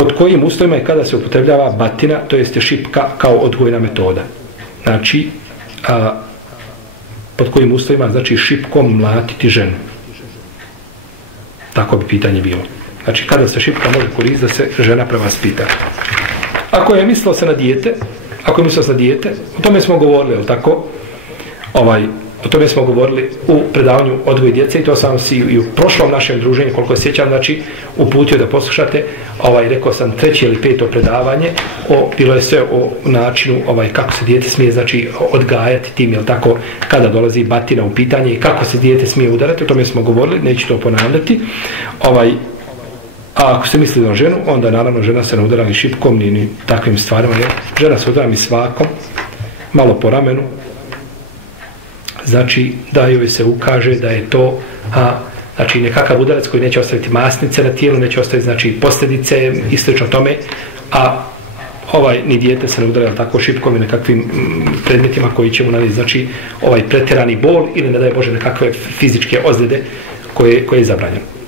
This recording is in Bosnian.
pod kojim uslovima i kada se upotrebljava batina, to jeste šipka kao odgojna metoda. Znači, pod kojim uslovima, znači šipkom mlatiti ženu. Tako bi pitanje bilo. Znači, kada se šipka može koristiti da se žena prema spita. Ako je mislilo se na dijete, o tome smo govorili, je li tako? O tome smo govorili u predavanju odgoj djece i to sam si i u prošlom našem druženju, koliko se sjećam, znači uputio da poslušate, rekao sam 3. ili 5. predavanje, bilo je sve o načinu kako se dijete smije, znači, odgajati tim, jel tako, kada dolazi batina u pitanje i kako se dijete smije udarati, o tome smo govorili, neću to ponavljati. A ako se misli na ženu, onda naravno žena se ne udara ni šipkom, ni takvim stvarima, žena se udara mi svakom, malo po ramenu, znači da joj se ukaže da je to znači nekakav udarac koji neće ostaviti masnice na tijelu, neće ostaviti znači posljedice i slično tome, a ni dijete se ne udara tako šipkom i nekakvim predmetima koji će mu nanijeti znači pretjerani bol ili ne daj Bože nekakve fizičke ozljede koje je zabranjeno.